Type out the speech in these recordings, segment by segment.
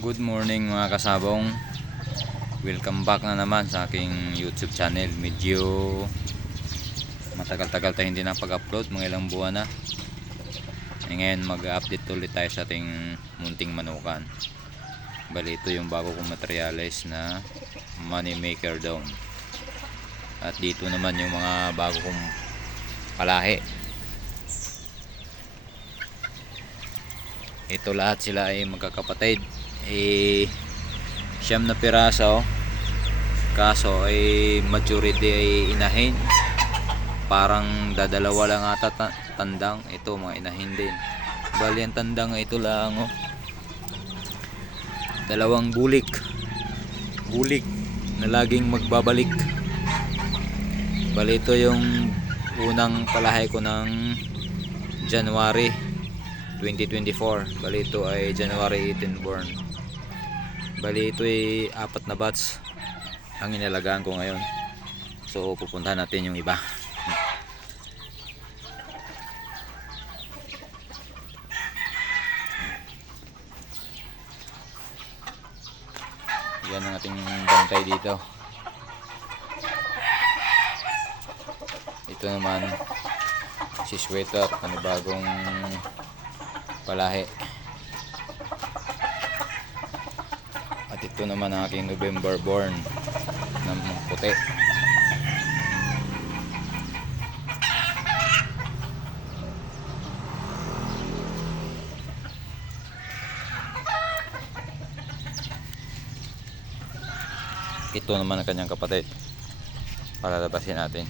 Good morning mga kasabong. Welcome back na naman sa aking YouTube channel. Medyo matagal-tagal tayo hindi na pag-upload, mga ilang buwan na. Ngayon mag-update ulit tayo sa ating munting manukan. Bali ito yung bago kong materials na money maker down. At dito naman yung mga bago kong palahi. Ito lahat sila ay magkakapatid. Siyam na piraso, kaso ay majority ay inahin. Parang dadalawa lang ata tandang. Ito mga inahin din. Bali ang tandang ito lang dalawang bulik na laging magbabalik. Bali ito yung unang palahay ko ng January 2024. Bali ito ay January 18 born. Bali ito ay 4 na batch ang inalagaan ko ngayon. So pupuntahan natin yung iba. Yan ang ating bantay dito. Ito naman si Sweater, panibagong palahi. At ito naman ang aking November born ng puti. Ito naman ang kanyang kapatid. Palalabasin natin.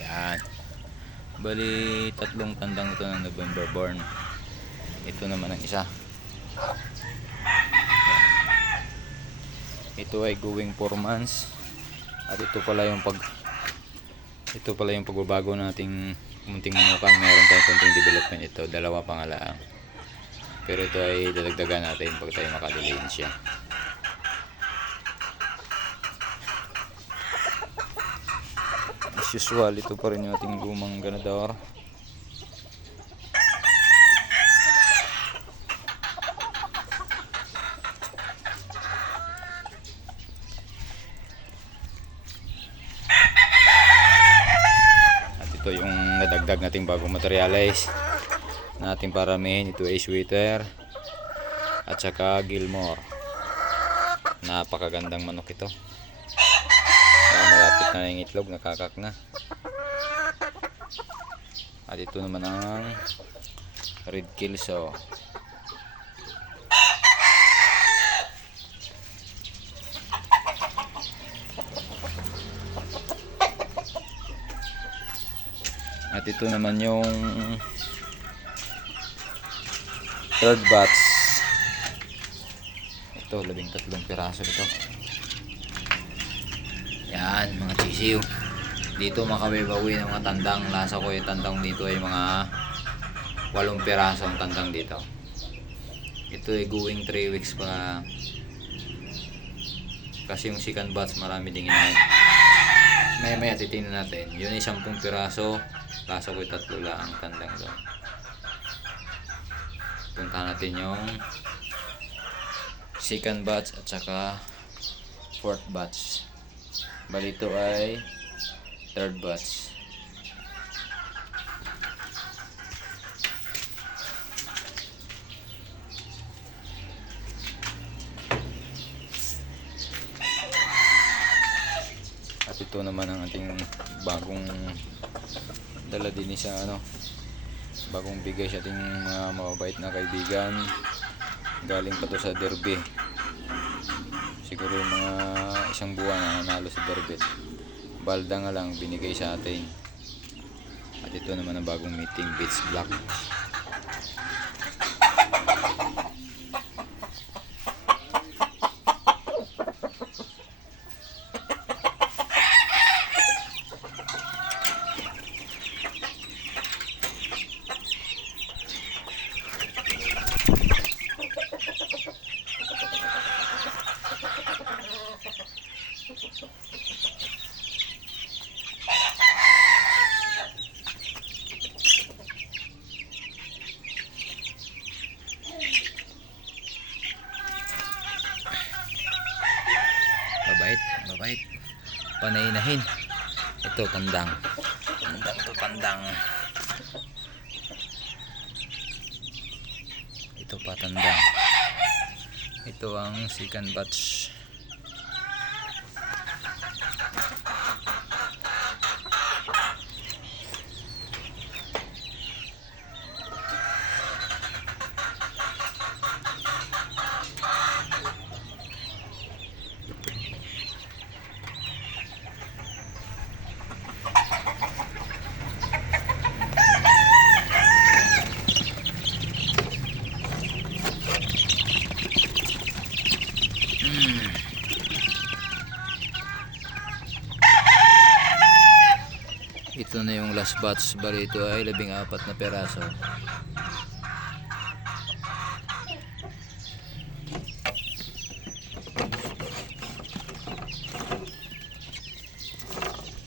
Yan. Bali tatlong tandang ito ng November born. Ito naman ang isa. Ito ay going 4 months. At ito pala yung pagbabago nating munting manukan. Meron tayong konting development ito. Dalawa pangalaang. Pero ito ay dadagdagan natin pag tayo makadilensya. As usual, ito pa rin yung ating lumang ganador. At ito yung nadagdag nating bagong materials natin paramihin. Ito ay Sweater at saka Gilmore. Napakagandang manok ito. Malapit na yung itlog, nakakak na. At ito naman ang Red Kelso. At ito naman yung third batch. Ito, 13 piraso ito. Yan, mga chisiw. Dito makababawi ng mga tandang. Lasa ko yung tandang dito ay mga 8 piraso ang tandang dito. Ito ay going 3 weeks pa. Kasi yung second batch marami ding inahin. Maya titingnan natin. Yun ay 10 piraso. Lasa ko yung 3 lang ang tandang ito. Puntahan natin yung second batch at saka fourth batch. Bali ito ay third batch. At ito naman ang ating bagong dala din sa bagong bigay sa ating mga mababait na kaibigan. Galing pa to sa Derby. Siguro yung mga isang buwan na nanalo sa Derby. Balda nga lang binigay sa atin. At ito naman ang bagong meeting Beach Black. panaynahin. Ito pandang. Pandang to pandang. Ito patandang. Ito ang second batch. Ito na yung last batch, bali ito ay 14 na peraso.